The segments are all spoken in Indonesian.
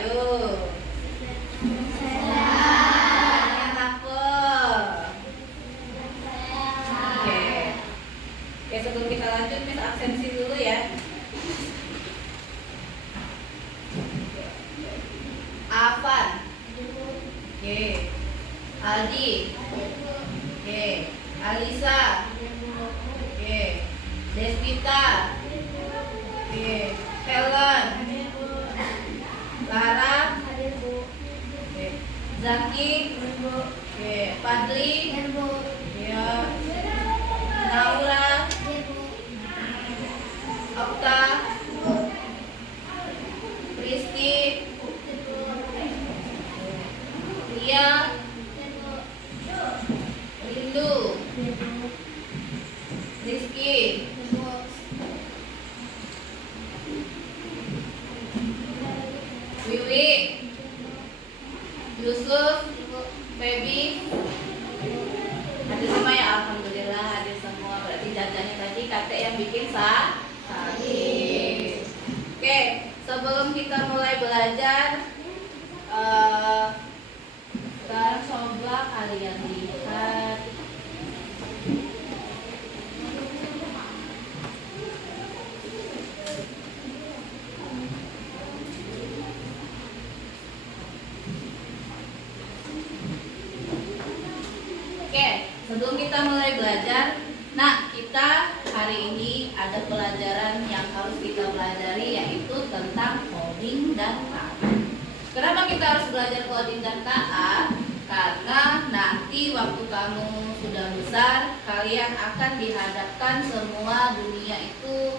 Yuk. Yang apa? Oke. Oke, sebelum kita lanjut, Miss absensi dulu ya. Afan. Oke. Aldi. Oke. Alisa. Oke. Desvita. Oke. Helen. Lara. Oke. Zaki. Oke. Fadli. Ya. Naura. Okta. Rizky. Ria. Rindu. Rizky. Wiwi. Yusuf. Feby. Hadir semua ya, alhamdulillah hadir semua. Berarti jajannya tadi kakek yang bikin sahih. Oke, sebelum kita mulai belajar, sekarang coba kalian lihat sebelum kita mulai belajar. Nah, kita hari ini ada pelajaran yang harus kita pelajari, yaitu tentang coding dan KA. Kenapa kita harus belajar coding dan KA? Karena nanti waktu kamu sudah besar, kalian akan dihadapkan semua dunia itu,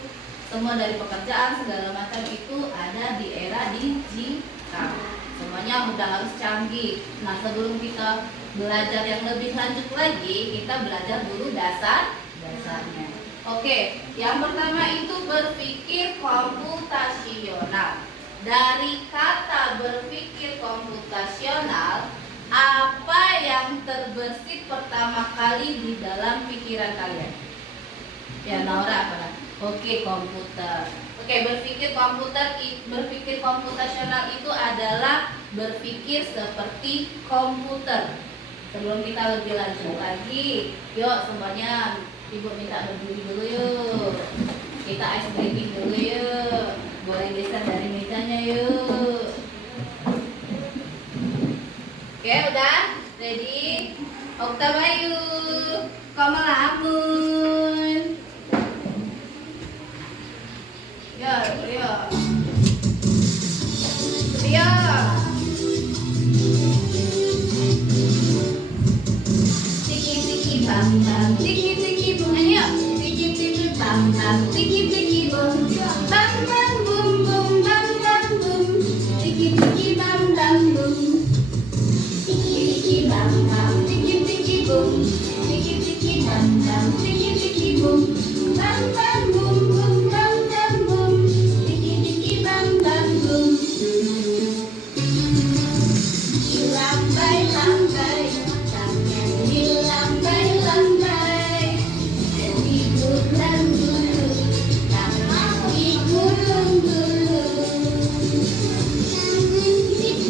semua dari pekerjaan segala macam itu ada di era digital. Semuanya udah harus canggih. Nah, sebelum kita belajar yang lebih lanjut lagi, kita belajar dulu dasarnya. Oke, yang pertama itu berpikir komputasional. Dari kata berpikir komputasional, apa yang terbersit pertama kali di dalam pikiran kalian? Ya, Naura apa? Oke, komputer. Oke, berpikir komputasional itu adalah berpikir seperti komputer. Sebelum kita lebih lanjut lagi, yuk semuanya ibu minta berdiri dulu yuk. Kita ice breaking dulu yuk. Boleh geser dari mejanya yuk. Oke, udah? Ready? Okta Bayu, Kamala Amun. Ya, Rio. Rio. Tiki bam bam, tiki boom, ayo. Tiki bam bam, tiki boom, bam bam boom boom, bam bam boom. Tiki bam bam boom, tiki bam bam, tiki boom, tiki bam bam, tiki boom, bam bam boom boom, bam bam boom. Tiki bam bam boom. Lambai lambai, tangan dilambai lambai, ikut dulu, tangan ikut dulu.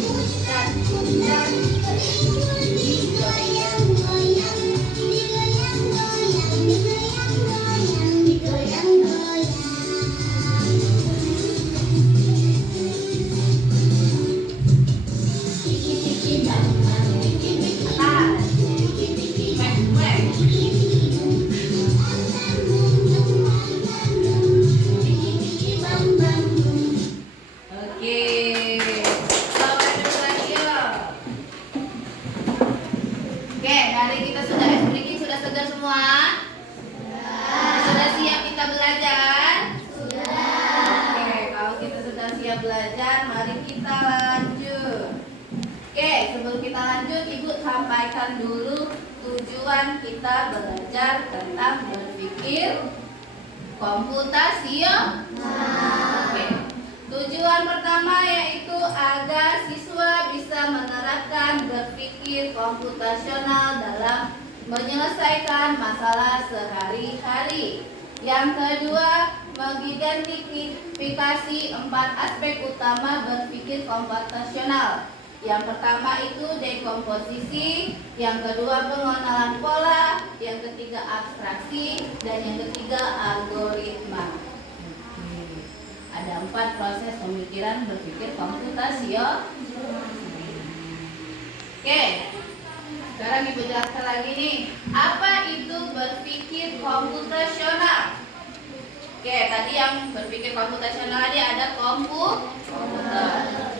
Putar putar, digoyang goyang, digoyang goyang, digoyang goyang, digoyang goyang. Tiki bam bam, tiki tas, tiki wek wek. Tiki bam bam. Oke, selamat dulu lagi yuk. Oke, hari kita sudah ice breaking, sudah segar semua? Sudah siap kita belajar? Oke, kalau kita sudah siap belajar, mari kita lanjut. Oke, sebelum kita lanjut, Ibu sampaikan dulu tujuan kita belajar tentang berpikir komputasional. Oke. Tujuan pertama yaitu agar siswa bisa menerapkan berpikir komputasional dalam menyelesaikan masalah sehari-hari. Yang kedua, mengidentifikasi 4 aspek utama berpikir komputasional. Yang pertama itu dekomposisi, yang kedua pengenalan pola, yang ketiga abstraksi, dan yang ketiga algoritma. Ada 4 proses pemikiran berpikir komputasional. Oke, sekarang Ibu jelaskan lagi nih, apa itu berpikir komputasional? Oke, tadi yang berpikir komputasional tadi ada komputer.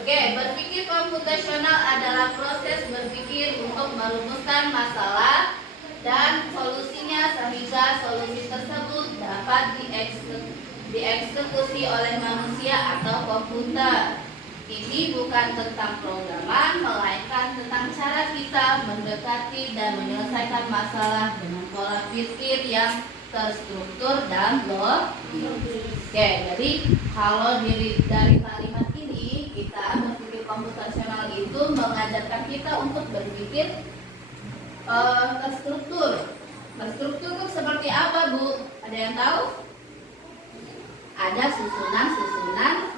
Oke, berpikir komputasional adalah proses berpikir untuk merumuskan masalah dan solusinya sehingga solusi tersebut dapat dieksekusi oleh manusia atau komputer. Ini bukan tentang programan, melainkan tentang cara kita mendekati dan menyelesaikan masalah dengan pola pikir yang terstruktur dan logis. Oke, jadi kalau dari kalimat ini kita berpikir komputasional itu mengajarkan kita untuk berpikir terstruktur. Terstruktur itu seperti apa, Bu? Ada yang tahu? Ada susunan-susunan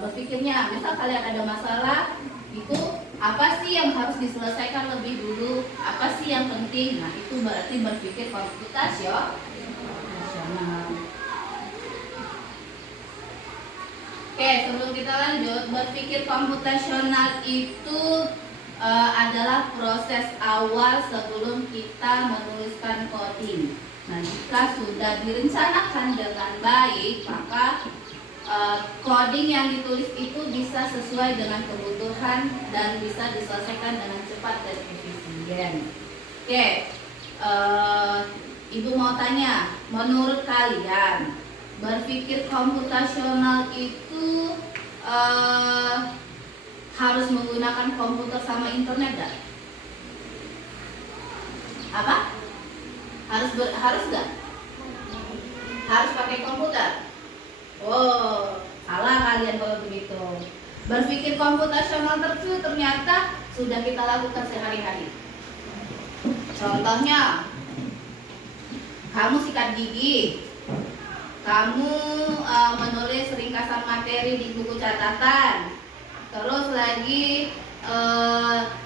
berpikirnya. Misal kalian ada masalah, itu apa sih yang harus diselesaikan lebih dulu, apa sih yang penting. Nah, itu berarti berpikir komputasional. Oke, sebelum kita lanjut, berpikir komputasional itu adalah proses awal sebelum kita menuliskan coding. Nah, jika sudah direncanakan dengan baik, maka coding yang ditulis itu bisa sesuai dengan kebutuhan dan bisa diselesaikan dengan cepat dan efisien. Oke, Ibu mau tanya, menurut kalian berpikir komputasional itu harus menggunakan komputer sama internet gak? Apa? Harus gak? Harus pakai komputer? Oh, salah kalian kalau begitu. Berpikir komputasional itu ternyata sudah kita lakukan sehari-hari. Contohnya, kamu sikat gigi, kamu menulis ringkasan materi di buku catatan, terus lagi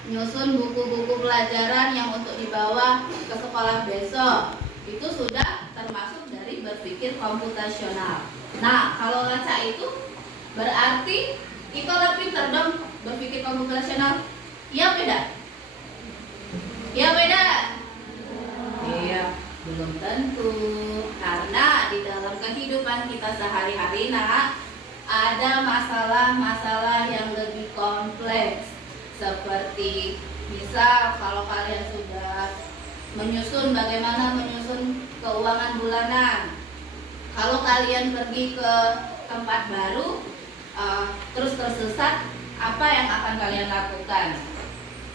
nyusun buku-buku pelajaran yang untuk dibawa ke sekolah besok. Itu sudah termasuk dari berpikir komputasional. Nah, kalau Laca itu berarti itu lebih pintar dong berpikir komputasional. Iya beda? Iya beda? Iya, belum tentu. Karena di dalam kehidupan kita sehari-hari, nah, ada masalah-masalah yang lebih kompleks. Seperti misal kalau kalian sudah bagaimana menyusun keuangan bulanan. Kalau kalian pergi ke tempat baru, terus tersesat, apa yang akan kalian lakukan?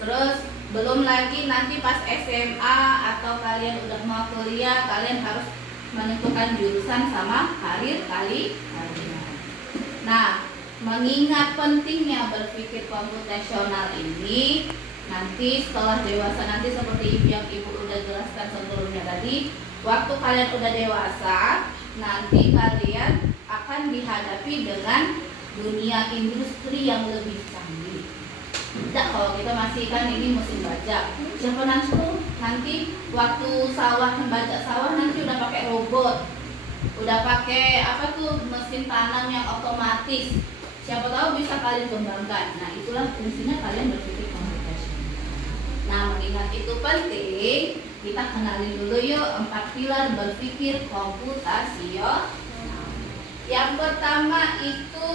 Terus belum lagi nanti pas SMA atau kalian udah mau kuliah, kalian harus menentukan jurusan sama karir kalian. Nah, mengingat pentingnya berpikir komputasional ini, nanti setelah dewasa nanti seperti yang Ibu udah jelaskan sebelumnya tadi, waktu kalian udah dewasa, nanti kalian akan dihadapi dengan dunia industri yang lebih canggih. Tidak, kalau kita masih kan ini musim bajak. Siapa nanti waktu bajak sawah nanti udah pakai robot, udah pakai mesin tanam yang otomatis. Siapa tahu bisa kalian kembangkan. Nah, itulah fungsinya kalian berpikir komputasional. Nah, mengingat itu penting, kita kenali dulu yuk 4 pilar berpikir komputasional. Yang pertama itu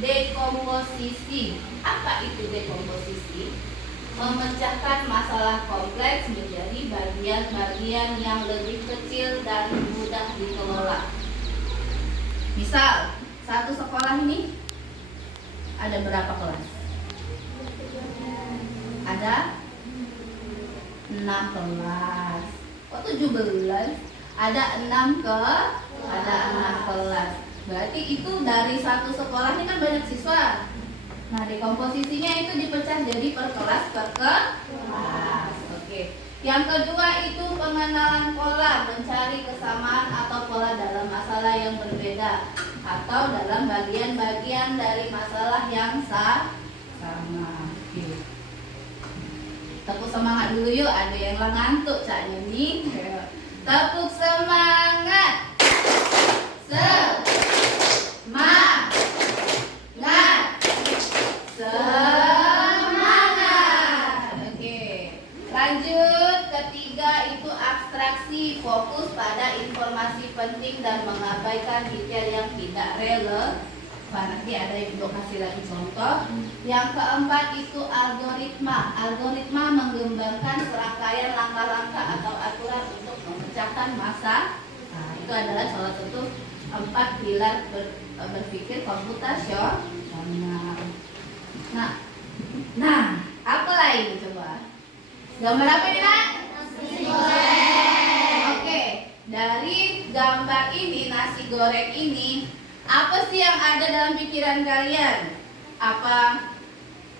dekomposisi. Apa itu dekomposisi? Memecahkan masalah kompleks menjadi bagian-bagian yang lebih kecil dan mudah dikelola. Misal, satu sekolah ini ada berapa kelas? Ada 6 kelas. Kok 17? Ada 6 kelas. Berarti itu dari satu sekolah ini kan banyak siswa. Nah, dekomposisinya itu dipecah jadi per kelas. Oke. Yang kedua itu pengenalan pola, mencari kesamaan atau pola dalam masalah yang berbeda atau dalam bagian-bagian dari masalah yang sama. Tepuk semangat dulu yuk, ada yang ngantuk caknya nih. Tepuk semangat. Semangat. Semangat. Oke. Lanjut, ketiga itu abstraksi, fokus pada informasi penting dan mengabaikan detail yang tidak relevan. Nanti ada yang Ibu kasih lagi contoh. Yang keempat itu algoritma. Algoritma mengembangkan serangkaian langkah-langkah atau aturan untuk memecahkan masalah. Nah, itu adalah salah satu 4 pilar berpikir komputasional. Nah, apa lagi coba? Gambar apa ini, Nak? Oke, dari gambar ini, nasi goreng ini, apa sih yang ada dalam pikiran kalian? Apa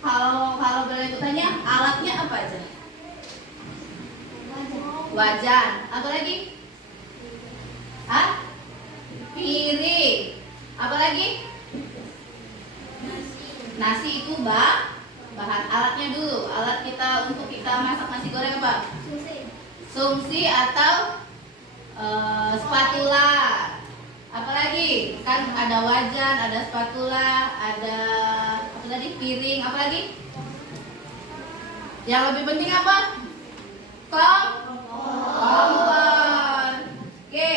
kalau boleh bertanya, alatnya apa aja? Wajan. Apa lagi? Piring. Apa lagi? Nasi itu bahan. Alatnya dulu. Alat kita untuk kita masak nasi goreng apa? Sumsi atau spatula. Apalagi kan ada wajan, ada spatula, ada apa tadi, piring, apa lagi? Yang lebih penting apa? Kompor. Oke.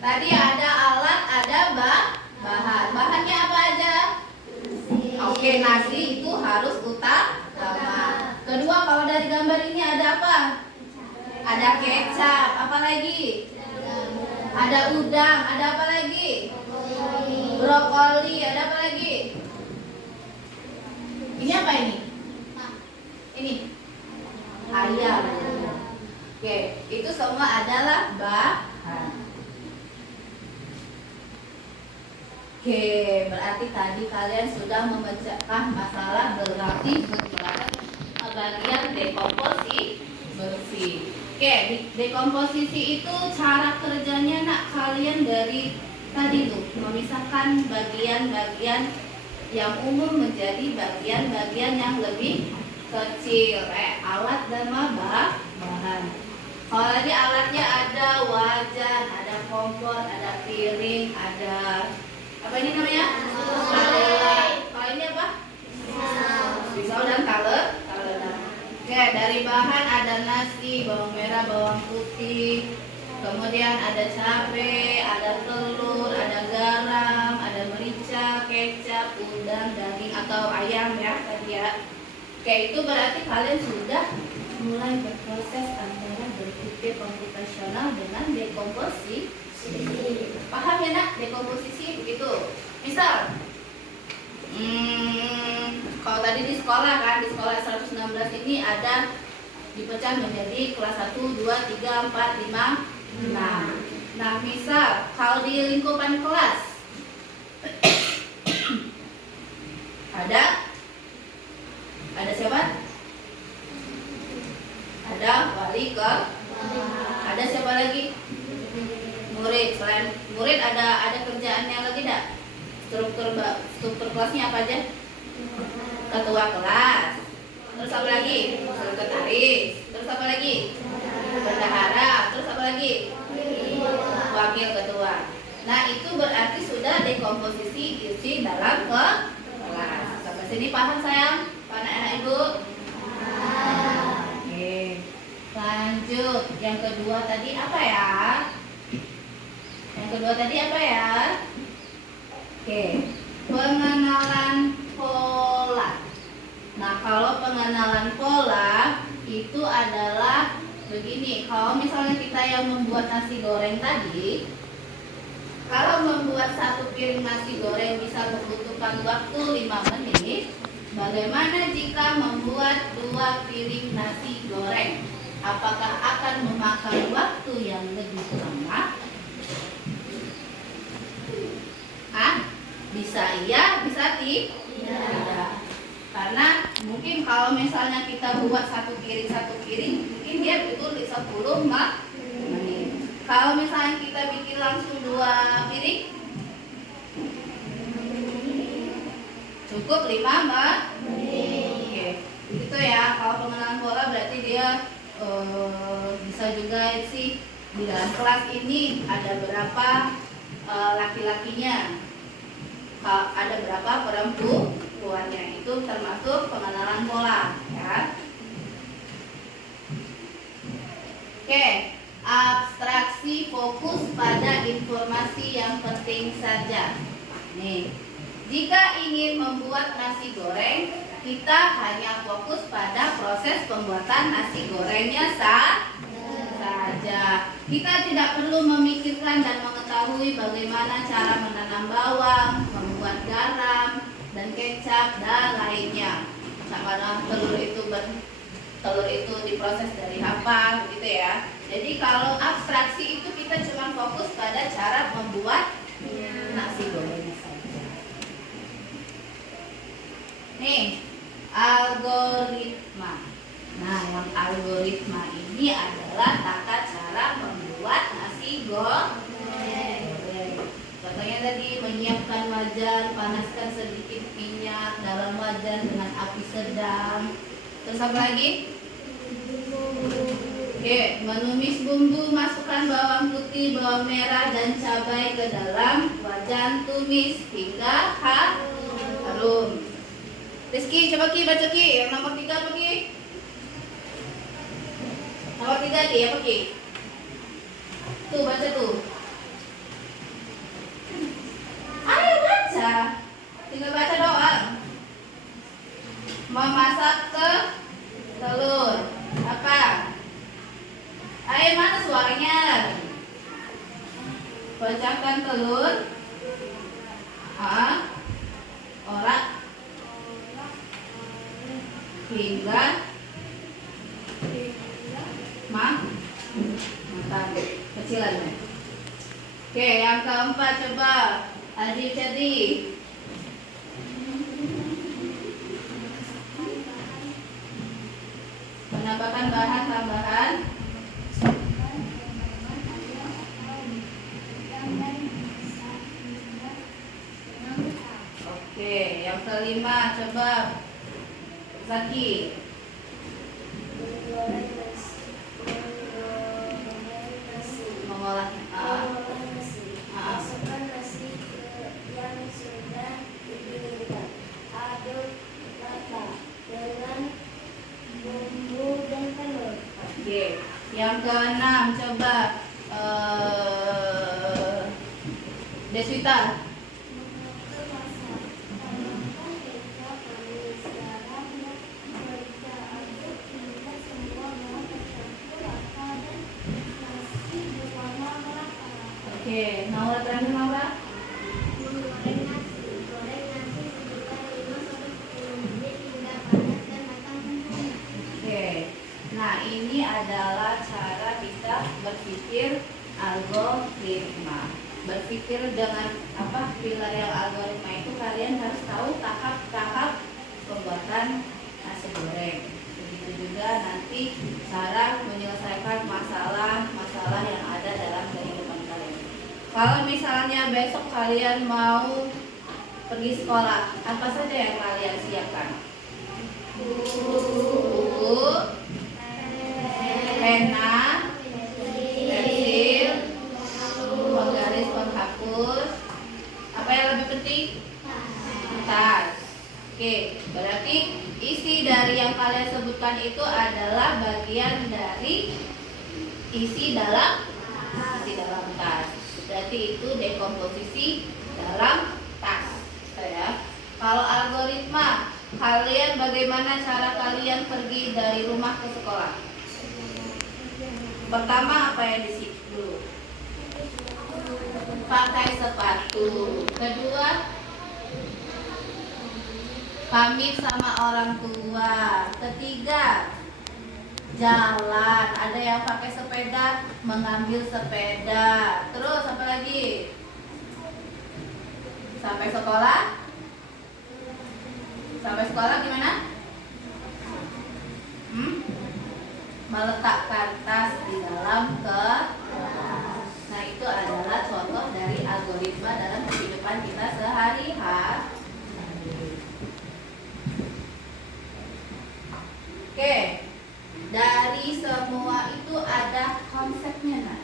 Tadi ada alat, ada bahan. Bahannya apa aja? Oke, nasi itu harus utama. Kedua, kalau dari gambar ini ada apa? Ada kecap, apa lagi? Ada udang, ada apa lagi? Brokoli, ada apa lagi? Ini apa ini? Ini ayam. Oke, itu semua adalah bahan. Oke, berarti tadi kalian sudah memecahkan masalah berarti bagian dekomposisi bersih. Oke, dekomposisi itu cara kerjanya, Nak, kalian dari tadi tuh memisahkan bagian-bagian yang umum menjadi bagian-bagian yang lebih kecil. Alat dan bahan. Kalau tadi alatnya ada wajan, ada kompor, ada piring, ada apa ini namanya? Spatula. Kalau ini apa? Pisau dan taler. Oke, dari bahan ada nasi, bawang merah, bawang putih, kemudian ada cabai, ada telur, ada garam, ada merica, kecap, udang, daging atau ayam ya tadi ya. Oke, itu berarti kalian sudah mulai berproses antara berpikir komputasional dengan dekomposisi. Paham ya, Nak? Dekomposisi begitu. Misal kalau tadi di sekolah kan, di sekolah 116 ini ada dipecah menjadi kelas 1, 2, 3, 4, 5, 6. Nah, misal kalau di lingkupan kelas ada siapa? Ada wali ke? Ada siapa lagi? Murid. Selain murid ada kerjaannya lagi enggak? Struktur kelasnya apa aja? Ketua kelas. Terus apa lagi? Sekretaris. Terus apa lagi? Bendahara. Terus apa lagi? Wakil ketua. Nah, itu berarti sudah dekomposisi isi dalam kelas. Sampai sini paham sayang? Anak-anak Ibu? Oke. Lanjut. Yang kedua tadi apa ya? Oke. Pengenalan pola. Nah, kalau pengenalan pola itu adalah begini. Kalau misalnya kita yang membuat nasi goreng tadi, kalau membuat satu piring nasi goreng bisa membutuhkan waktu 5 menit, bagaimana jika membuat 2 piring nasi goreng? Apakah akan memakan waktu yang lebih lama? Bisa iya, bisa tidak. Karena mungkin kalau misalnya kita buat satu piring, mungkin dia butuh 10 menit. Kalau misalnya kita bikin langsung 2 piring, cukup 5 menit. Oke, itu ya. Kalau pengenalan pola berarti dia bisa juga sih di dalam kelas ini ada berapa laki-lakinya, ada berapa perempuannya, itu termasuk pengenalan pola ya. Oke, abstraksi fokus pada informasi yang penting saja. Nih, jika ingin membuat nasi goreng, kita hanya fokus pada proses pembuatan nasi gorengnya saja. Kita tidak perlu memikirkan dan mengetahui bagaimana cara menanam bawang, membuat garam dan kecap dan lainnya. Sama telur itu diproses dari apa, gitu ya. Jadi kalau abstraksi itu kita cuma fokus pada cara membuat nasi gorengnya saja. Nih, algoritma. Nah, yang algoritma ini adalah tata cara membuat nasi goreng. Contohnya tadi, menyiapkan wajan, panaskan sedikit minyak dalam wajan dengan api sedang. Terus apa lagi? Oke, menumis bumbu, masukkan bawang putih, bawang merah, dan cabai ke dalam wajan tumis hingga harum. Rizky, coba Ki, baca Ki. Yang nomor 3 apa Ki? Nomor 3 Ki, apa Ki? Tuh, baca tuh. Ayo baca. Tinggal baca doang. Memasak telur. Apa? Ayo, mana suaranya? Pecahkan telur. Orak hingga matang. Kecilan ya. Oke, yang keempat coba adik-adik. Menambahkan bahan tambahan. Oke, yang kelima coba Zaki. Mengolah masukkan nasi yang sudah didinginkan. Aduk rata dengan bumbu dan telur. Oke, yang keenam coba Deswita. Oke, Naura terakhir Naura. Goreng nasi sekitar 5-10 menit hingga panas dan matang sempurna. Oke, nah ini adalah cara kita berpikir algoritma. Berpikir dengan pilar yang algoritma itu, kalian harus tahu tahap-tahap pembuatan nasi goreng. Begitu juga nanti cara menyelesaikan masalah-masalah yang ada dalam kehidupan kalian. Kalau misalnya besok kalian mau pergi sekolah, apa saja yang kalian siapkan? Buku, pena, pensil, penggaris, penghapus. Apa yang lebih penting? Tas. Oke, berarti isi dari yang kalian sebutkan itu adalah bagian dari isi dalam tas. Berarti itu dekomposisi dalam tas. Ya. Kalau algoritma, kalian bagaimana cara kalian pergi dari rumah ke sekolah? Pertama apa yang di situ dulu? Pakai sepatu. Kedua, pamit sama orang tua. Ketiga, jalan. Ada yang pakai sepeda, mengambil sepeda. Terus apa lagi? Sampai sekolah? Sampai sekolah gimana? meletakkan tas di dalam kelas. Nah, itu adalah contoh dari algoritma dalam kehidupan kita sehari-hari. Oke, dari semua itu ada konsepnya, nah.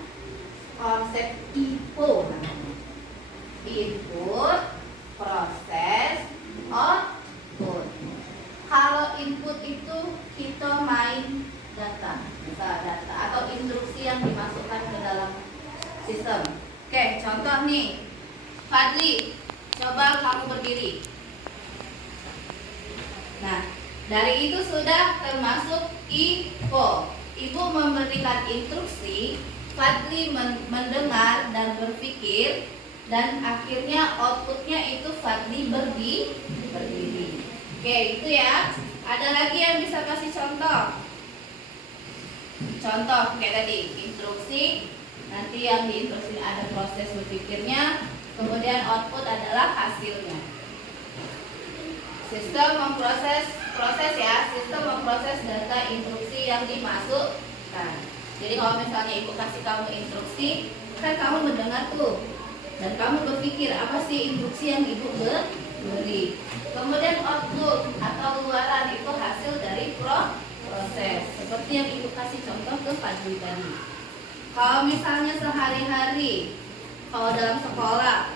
Konsep IPO namanya. Input, proses, output. Kalau input itu kita main data, misal data atau instruksi yang dimasukkan ke dalam sistem. Oke, contoh nih, Fadli, coba kamu berdiri. Nah, dari itu sudah termasuk IPO. Ibu memberikan instruksi, Fadli mendengar dan berpikir, dan akhirnya outputnya itu Fadli berdiri. Oke, itu ya. Ada lagi yang bisa kasih contoh? Contoh kayak tadi, instruksi. Nanti yang diinstruksi ada proses berpikirnya, kemudian output adalah hasilnya. Sistem memproses sistem memproses data instruksi yang dimasukkan. Jadi kalau misalnya ibu kasih kamu instruksi, kan kamu mendengar tuh, dan kamu berpikir apa sih instruksi yang ibu beri. Kemudian output atau luaran itu hasil dari proses. Seperti yang ibu kasih contoh ke Fadli tadi. Kalau misalnya sehari-hari, kalau dalam sekolah,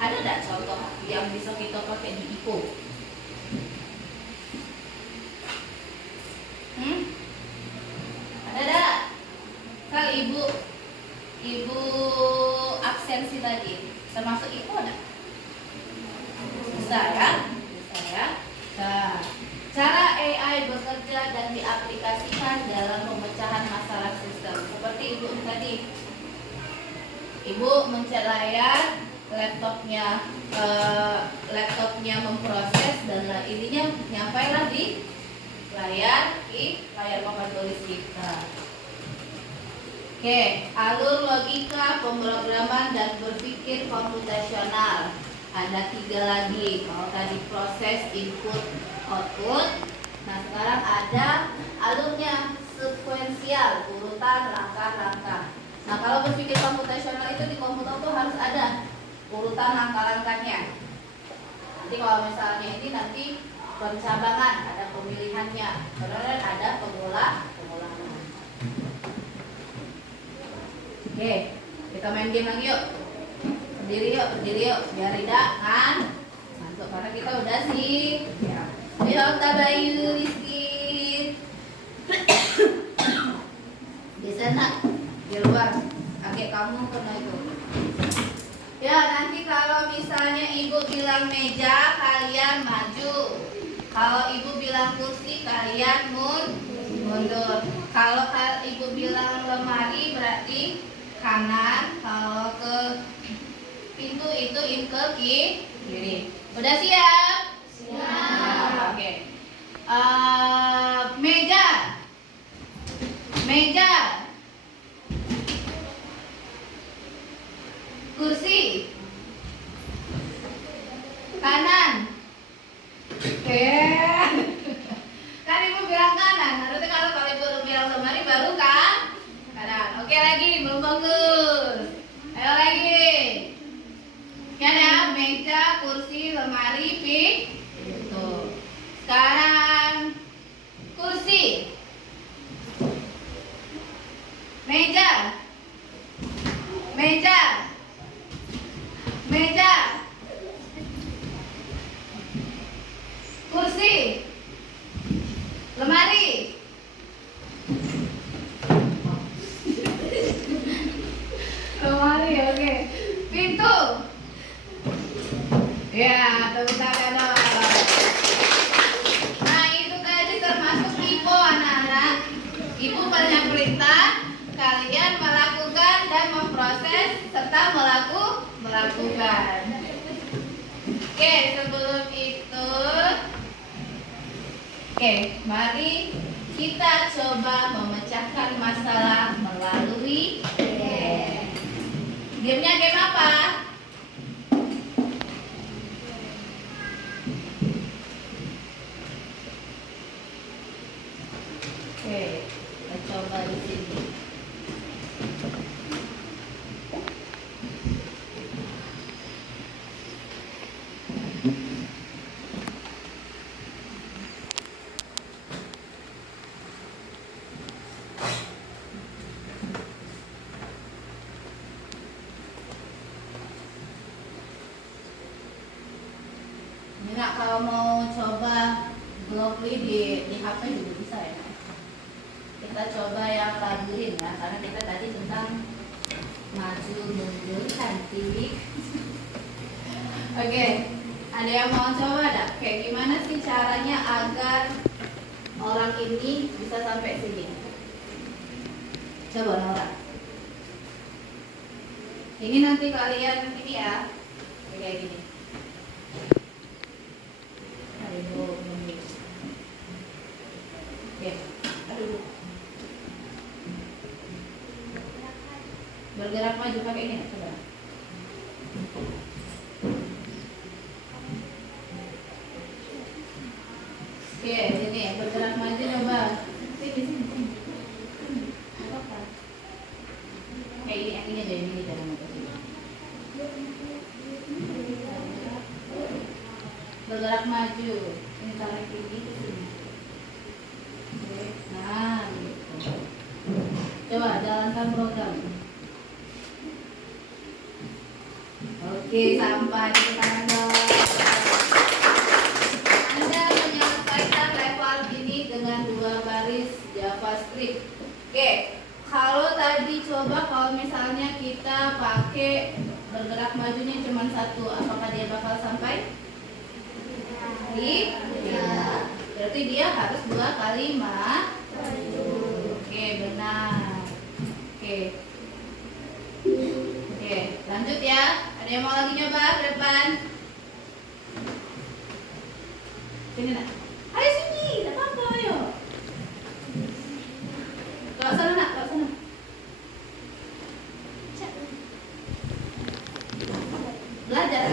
ada nggak contoh yang bisa kita pakai di IPO? Ada nggak? Kalau ibu absensi tadi, termasuk IPO ada? Bisa ya? Bisa ya? Nah, cara AI bekerja dan diaplikasikan dalam pemecahan masalah sistem. Seperti ibu tadi, ibu mencet layar, laptopnya memproses dan ininya nyampailah di layar papan tulis kita. Oke, alur logika, pemrograman dan berpikir komputasional. Ada 3 lagi. Kalau tadi proses, input, output. Nah, sekarang ada alurnya, sekuensial, urutan langkah-langkah. Nah, kalau berpikir komputasional itu di komputer tuh harus ada urutan langkah-langkahnya. Nanti kalau misalnya ini nanti pencabangan, ada pemilihannya, kemudian ada pengulangan. Oke, kita main game lagi yuk. Berdiri yuk, biar tidak ngantuk karena kita udah sih. Ya. Yuk tabayu sedikit. Di sana, di luar. Oke, kamu kena itu. Ya, nanti kalau misalnya ibu bilang meja, kalian maju. Kalau ibu bilang kursi, kalian mundur. Kalau ibu bilang lemari, berarti kanan. Kalau ke pintu itu ke kiri. Udah siap? Siap. Oke. Meja. Kursi. Kanan. Kan ibu bilang kanan. Harusnya kalau ibu bilang lemari baru kan kanan. Oke, lagi belum bagus. Ayo lagi. Ya ada meja, kursi, lemari, pintu. Sekarang kursi. Meja. Kursi. Lemari. Oke. Pintu. Ya, tepuk tangan dong. Nah, itu tadi termasuk IPO anak-anak. Ibu banyak perintah, kalian melakukan dan memproses serta melakukan. Oke, sebelum itu, mari kita coba memecahkan masalah melalui game. Gamenya game apa? coba di sini. Ini nak kalau mau coba Blockly di HP juga bisa ya. Kita coba yang labirin ya, karena kita tadi tentang maju mundur cantik. Oke, ada yang mau coba enggak? Kayak gimana sih caranya agar orang ini bisa sampai sini? Coba Nora. Ini nanti kalian ini ya, kayak gini. Aduh, oke, aduh. Bergerak maju pakai ini, coba. Oke, sini bergerak maju coba. Sini. Nggak apa-apa. Kayak ini, yang ini aja, ini jangan mau ke sini. Bergerak maju. Ini tarik ini ke sini. Oke, nah, gitu. Coba jalankan program. Oke, sampai di tangan dong. Anda menyelesaikan level ini dengan 2 baris JavaScript. Oke, kalau tadi coba kalau misalnya kita pakai bergerak majunya cuma 1, apakah dia bakal sampai? Tidak. Berarti dia harus 2 kali maju. Oke, benar. Oke, lanjut ya. Ada yang mau lagi nyoba ke depan? Sini nak. Ayo sini, tak apa-apa, ayo. Ke sana nak, ke sana. Belajar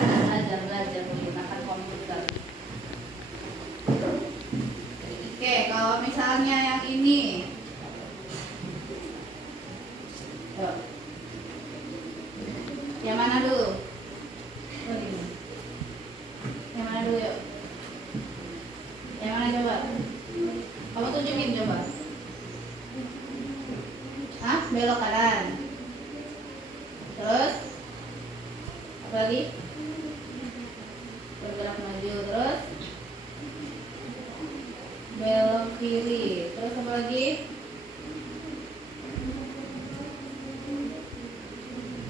menggunakan komputer. Oke, kalau misalnya yang ini. Yuk. Yang mana dulu? Oh, ini. Yang mana dulu yuk? Yang mana coba? Kamu tunjukin coba. Hah? Belok kanan. Terus? Apa lagi? Bergerak maju. Terus? Belok kiri. Terus apa lagi?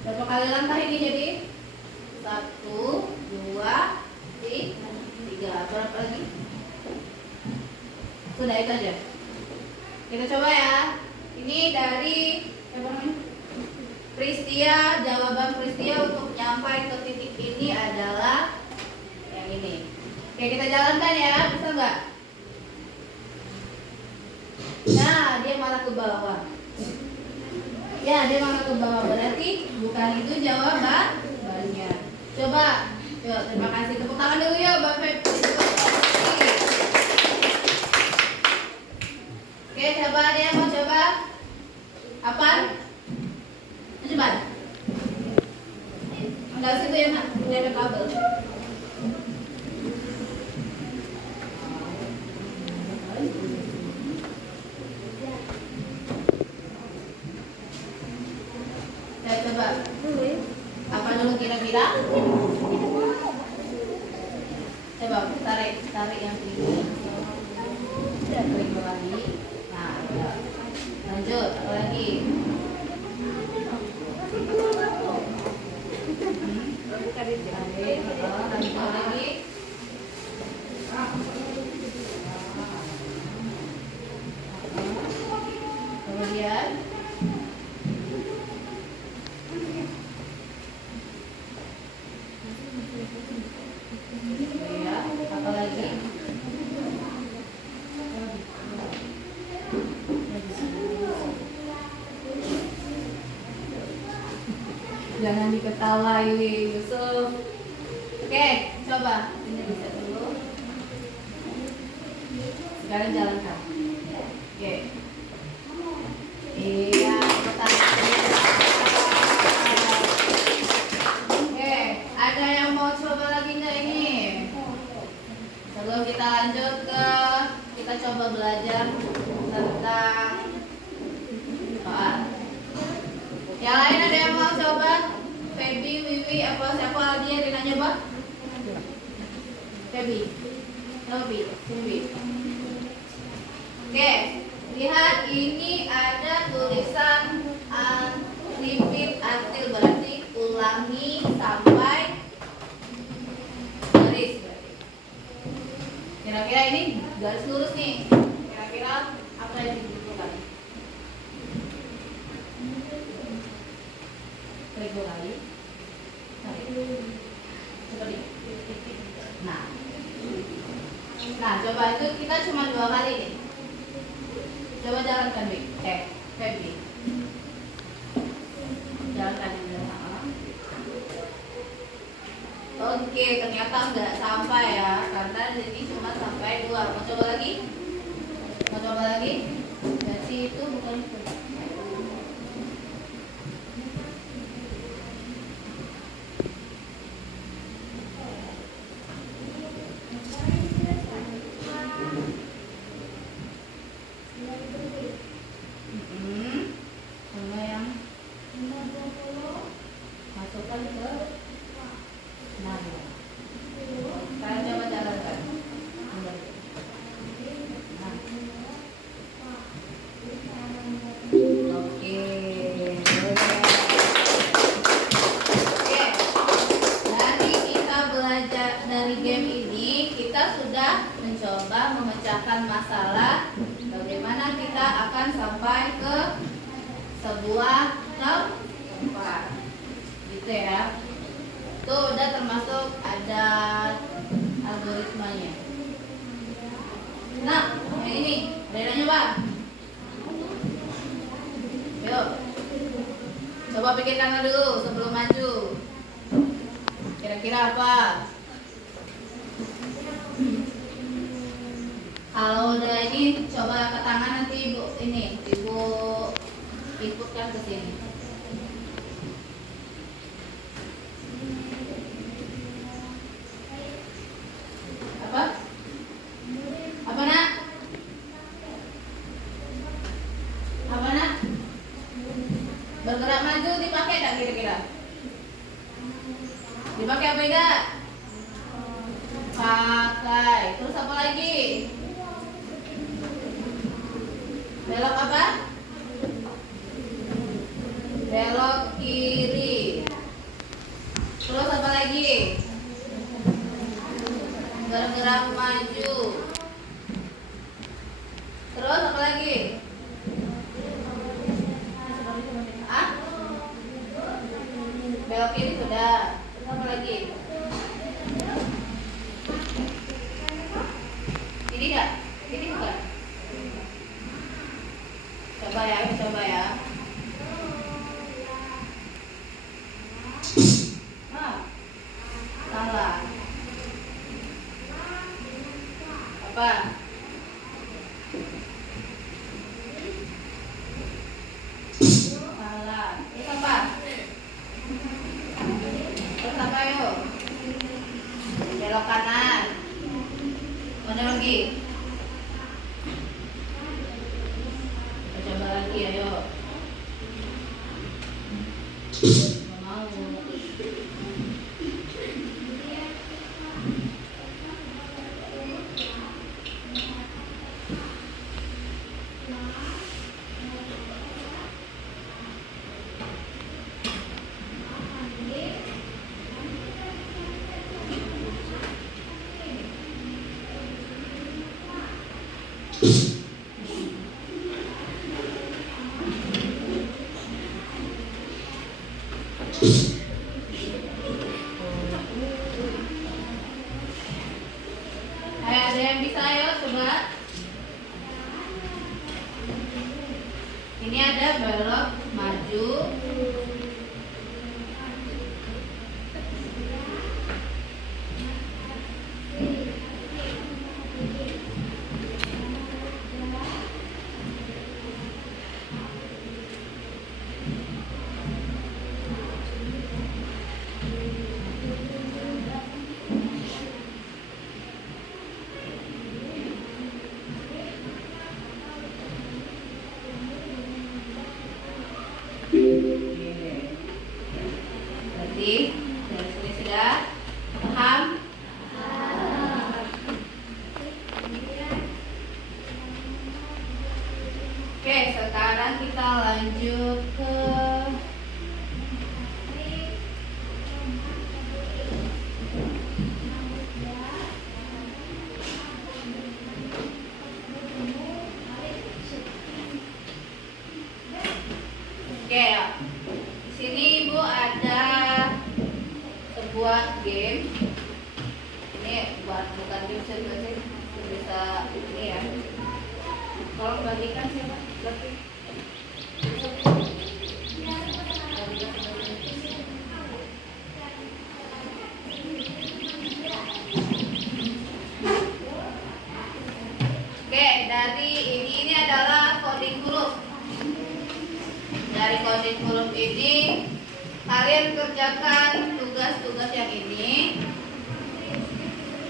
Berapa kali langkah ini jadi? 1, 2, 3. Berapa lagi? Sudah itu aja. Kita coba ya. Ini dari apa namanya? Pristia, jawaban Pristia untuk nyampai ke titik ini adalah yang ini. Oke, kita jalankan ya. Bisa nggak? Nah, dia malah ke bawah. Ya, dia malah ke bawah. Berarti bukan itu jawabannya. Coba. Yuk, terima kasih. Tepuk tangan dulu yuk, Bang Feb. Oke, coba ada yang mau coba? Apaan? Coba. Enggak situ ya, Nak. Ini ada kabel. Saya coba. Apa dulu kira-kira? Coba tarik yang tinggi. Klik lagi. Nah, udah. Lanjut, apa lagi? Lanjut lagi. Kemudian ya, apa lagi? Jangan diketawai, Yusuf. Oke, coba. Ini bisa dulu. Sekarang jalankan. Oke. Iya, betul. Oke, ada yang mau coba lagi nggak ini? Sebelum kita lanjut kita coba belajar tentang soal. Yang lain ada yang mau coba? Feby, Wiwi, apa siapa lagi yang nanya Pak? Feby, Feby. Oke, lihat ini ada tulisan repeat until, berarti ulangi sampai garis berarti. Kira-kira ini garis lurus nih. Kira-kira apa yang dibutuhkan? Klik dua kali. Seperti. Nah, coba itu kita cuma 2 kali nih. Coba jalankan, Bi. Feby. Jalankan yang bersama. Oke, ternyata nggak sampai ya, karena ini cuma sampai 2. Mau coba lagi? Berarti itu bukan itu. Sama yang masukkan ke nada. Kalian coba jalankan. Oke. Dari kita belajar dari game ini, kita sudah mencoba memecahkan masalah bagaimana kita akan sampai ke sebuah tempat, gitu ya. Tuh udah termasuk ada algoritmanya. Nah, yang ini bedanya Pak. Yuk, coba pikirkan dulu sebelum maju. Kira-kira apa? Kalau udah ini coba ke tangan, nanti ibu inputkan ke sini. Apa? Apa nak? Bergerak maju dipakai tak kira-kira? Dipakai apa tidak? Pakai. Terus apa lagi? Belok apa? Belok kiri. Terus apa lagi? Bergerak maju. Terus apa lagi? Belok kiri sudah. Terus apa lagi? Ini enggak? Ini bukan? Coba ya. Salah. Apa? Salah. Terus apa? Terus apa yuk? Belok kanan. Mana lagi? Coba lagi ayo. Nggak mau. Ada yang bisa ayo coba. Ini ada belok maju. Lanjut ke Oke, ya. Di sini Ibu ada sebuah game. Ini bukan game sih, bisa ini ya. Tolong bagikan siapa? Berarti. Oke, dari ini adalah coding huruf. Dari coding huruf ini kalian kerjakan tugas-tugas yang ini.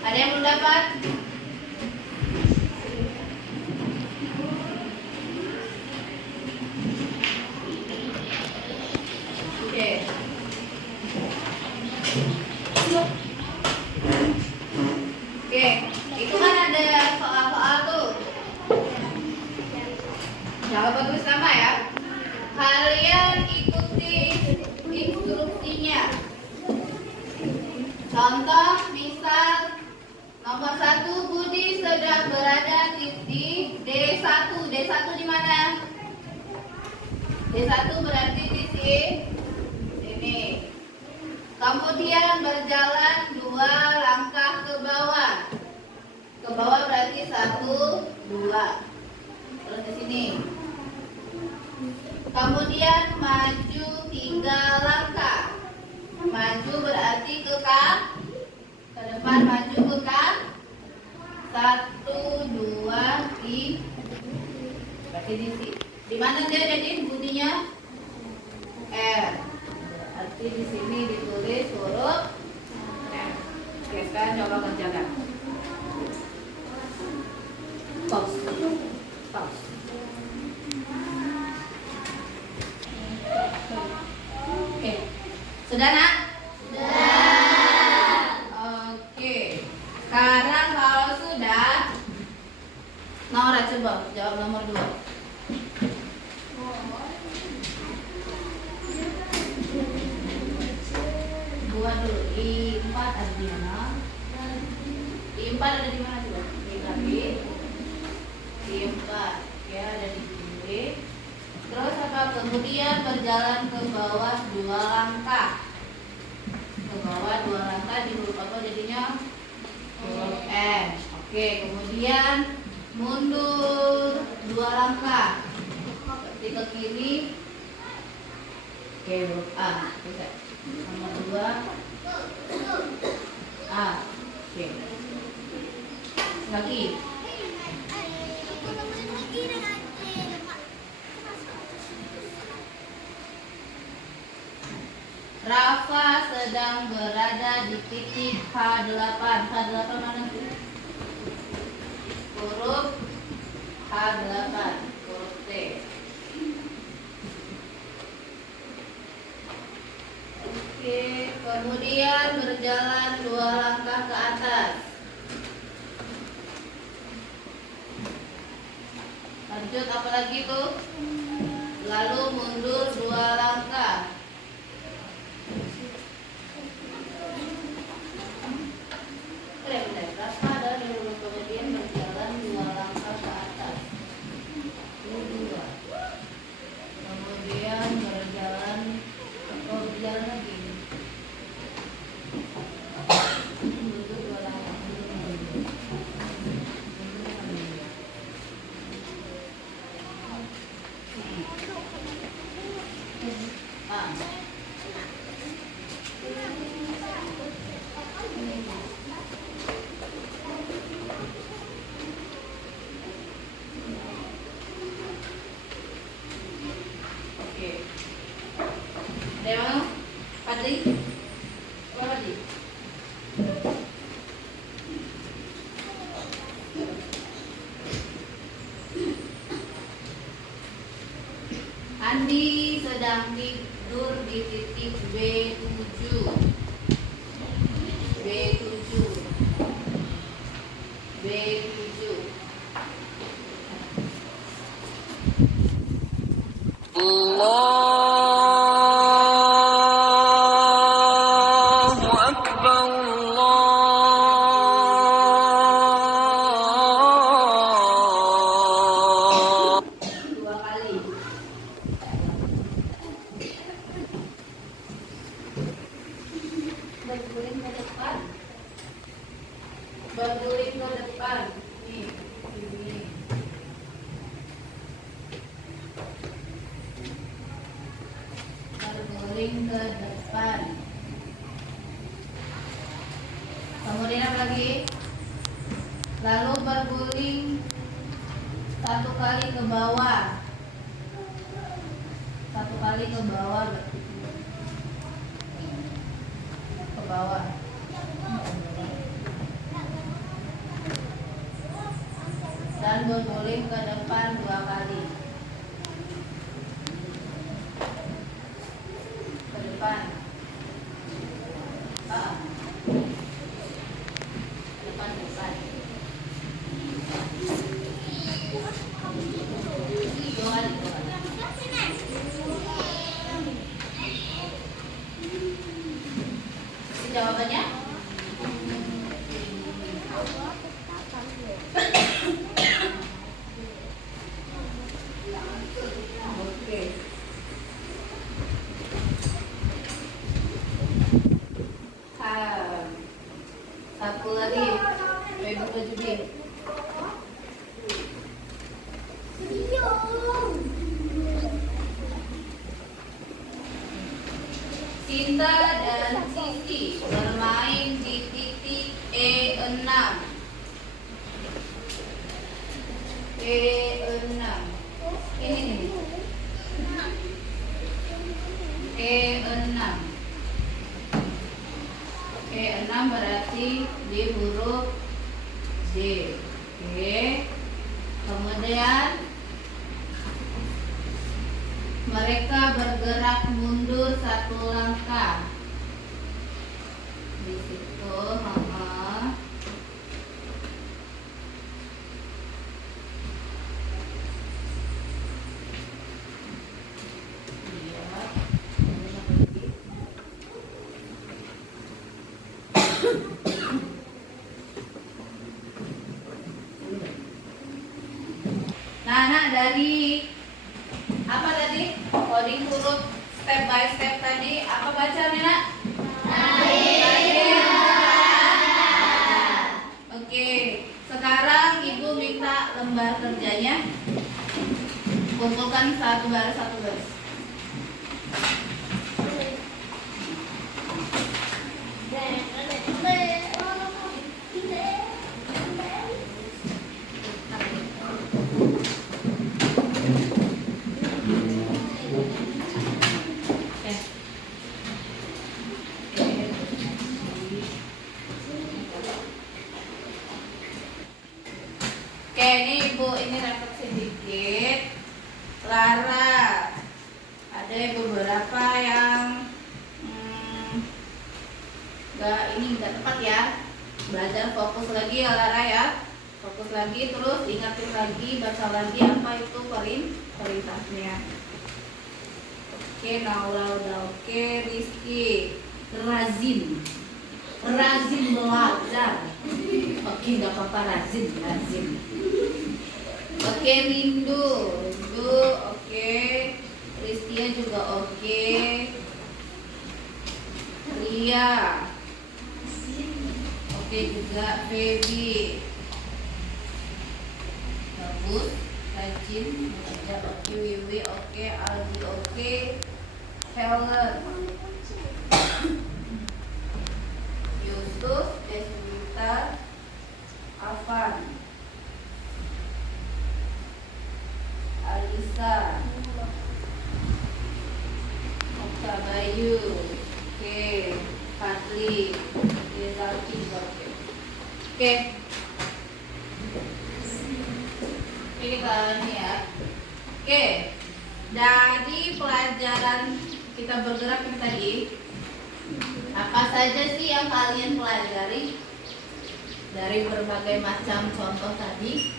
Ada yang belum dapat? Oke. Oke, itu kan ada soal-soal tuh. Jangan lupa tulis nama ya. Kalian ikuti instruksinya. Contoh misal nomor 1, Budi sedang berada di D1. D1 di mana? D1 berarti di sini. Kemudian berjalan 2 langkah ke bawah. Ke bawah berarti 1, 2. Terus di sini. Kemudian maju 3 langkah. Maju berarti ke depan, maju ke 1, 2, 3. Berarti di sini. Di mana dia jadi bunyinya? R. Berarti di sini ditulis huruf F. Oke, sekarang coba kerjakan. Pause. Pause. Oke. Sudah, Nak? Sudah. Oke. Sekarang kalau sudah, Nora coba jawab nomor 2. Dulu. I4 ada di mana? I4 ada di mana coba? I4 ya ada di kiri. Terus apa? Kemudian berjalan ke bawah 2 langkah. Ke bawah 2 langkah di huruf apa jadinya? Huruf N. Oke, kemudian mundur 2 langkah. Seperti ke kiri. Oke, huruf A. Bisa. Nomor 2 A. Oke. Lagi. Rafa sedang berada di titik H8. H8 mana tuh? Huruf H8. Huruf T. Oke, kemudian berjalan 2 langkah ke atas. Lanjut apa lagi tuh? Lalu mundur 2 langkah. Rafa dan kemudian berjalan 2 langkah ke atas. 2. Kemudian berjalan lagi. Oke. Dewa, Padri, apa Padri? Andi sedang tidur di titik B7. B7. B7. Allahu Akbar, Allah. Dua kali. Berguling ke depan. Berguling ke depan. Nih, ini. Berguling ke depan. Kemudian apa lagi? Lalu berguling satu kali ke bawah. Satu kali ke bawah. Ke bawah. Dan berguling ke depan dua kali. Ke depan. Depan. Dua kali. Ini jawabannya? Oke. Satu lagi. Ibu baju deh. Sinta dan Siti bermain di titik E6. E6. Ini. E6. E6 berarti di huruf D. Oke. Kemudian mereka bergerak mundur satu langkah. Di situ, Nah, dari apa tadi? Coding huruf step by step tadi apa baca Mina? Oke, sekarang Ibu minta lembar kerjanya. Kumpulkan satu baris. Oke, ini Ibu ini refleksi sedikit. Lara, ada beberapa yang nggak tepat ya. Belajar fokus lagi ya Lara ya. Fokus lagi, terus ingatin lagi, baca lagi apa itu perintahnya. Oke, Naula udah oke. Rizky, Razin belajar. Oke, nggak apa-apa, Razin. Oke, Rindu, oke. Rizkia juga oke. Ria, oke juga. Baby, bagus, rajin belajar. Oke, Wiwi oke. Aldi oke. Helen, Yusuf, Deswita, Afan, Alisa, Okta Bayu, oke. Fadli, Rizalki juga oke. Oke, ini kalian ya. Oke, dari pelajaran kita bergerak ini tadi, apa saja sih yang kalian pelajari dari berbagai macam contoh tadi?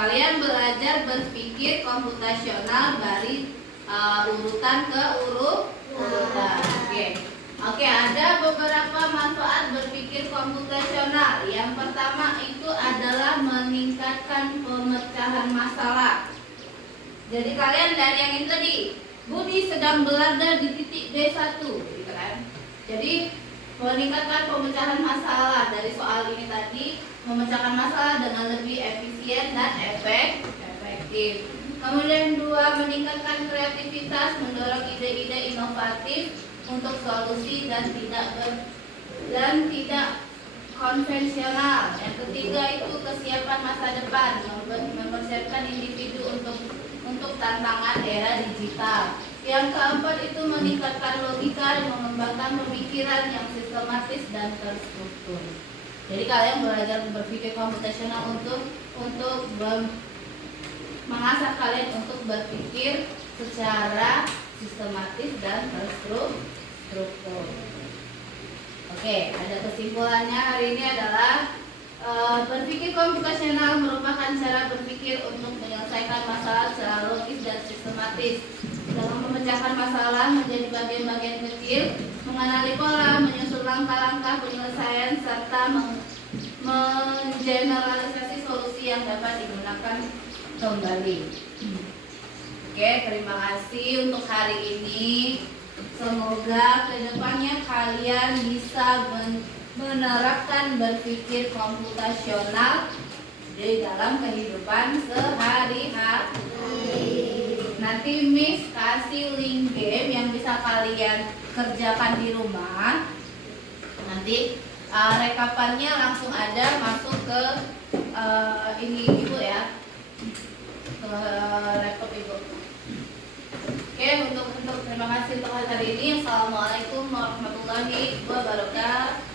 Kalian belajar berpikir komputasional dari urutan ke urutan. Oke, ada beberapa manfaat berpikir komputasional. Yang pertama itu adalah meningkatkan pemecahan masalah. Jadi kalian dari yang ini tadi, Budi sedang berada di titik B1, gitu kan? Jadi meningkatkan pemecahan masalah dari soal ini tadi, memecahkan masalah dengan lebih efisien dan efektif. Kemudian 2, meningkatkan kreativitas, mendorong ide-ide inovatif untuk solusi dan tidak konvensional. Yang ketiga itu kesiapan masa depan, mempersiapkan individu untuk tantangan era digital. Yang keempat itu meningkatkan logika dan mengembangkan pemikiran yang sistematis dan terstruktur. Jadi kalian belajar berpikir komputasional untuk mengasah kalian untuk berpikir secara sistematis dan terstruktur. Oke, ada kesimpulannya hari ini adalah berpikir komputasional merupakan cara berpikir untuk menyelesaikan masalah secara logis dan sistematis. Dalam memecahkan masalah menjadi bagian-bagian kecil, mengenali pola, menyusun langkah-langkah penyelesaian, serta mengeneralisasi solusi yang dapat digunakan kembali. Oke, terima kasih untuk hari ini. Semoga kedepannya kalian bisa menerapkan berpikir komputasional di dalam kehidupan sehari-hari. Nanti Miss kasih link game yang bisa kalian kerjakan di rumah. Nanti rekapannya langsung ada masuk ke ini Ibu ya, ke laptop Ibu. Oke, untuk terima kasih untuk hari ini. Assalamualaikum warahmatullahi wabarakatuh.